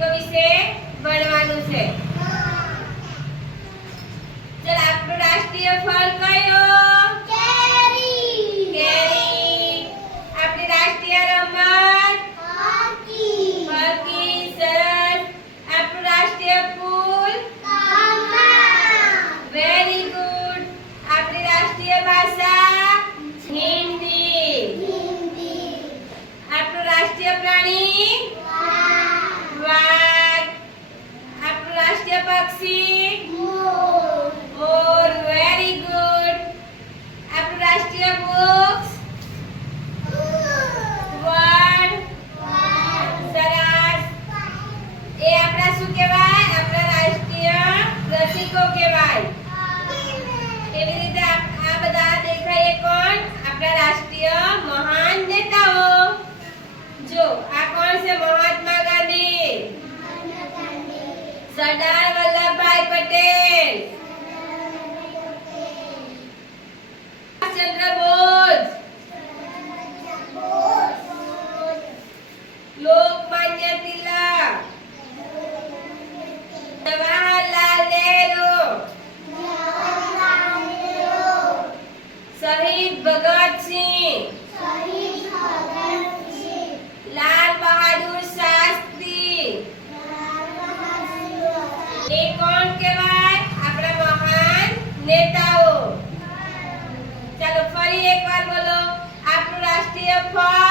વૈજ્ઞાનિકો વિશે ભણવાનું છે। ચલ આપણું રાષ્ટ્રીય ફળ કયો? કેરી। કેરી। આપણી રાષ્ટ્રીય રમત? હોકી। હોકી। સરસ। આપણું રાષ્ટ્રીય ફૂલ? કમળ। Very good. આપણી રાષ્ટ્રીય ભાષા? હિન્દી। હિન્દી। આપણું રાષ્ટ્રીય પ્રાણી? વાઘ। આપણું રાષ્ટ્રીય પક્ષી? મોર। મોર। Very good. આપણું રાષ્ટ્રીય વૃક્ષ? વડ। સરસ। એ આપણા શું કહેવાય? આપણા રાષ્ટ્રીય પ્રતીકો કહેવાય। એવી રીતે આ બધા દેખાય એ કોણ? આપણા રાષ્ટ્રીય મહાન નેતાઓ। જો આ કોણ છે? મહાત્મા ગાંધી, સરદાર વલ્લભભાઈ પટેલ, ચંદ્ર બોઝ, લોકમાન્ય તિલક, જવાહરલાલ નહેરુ, શહીદ ભગતસિંહ, લાલ બહાદુર શાસ્ત્રી। એ કોણ કહેવાય? આપણા મહાન નેતાઓ। ચાલો ફરી એકવાર બોલો। આપણું રાષ્ટ્રીય ફળ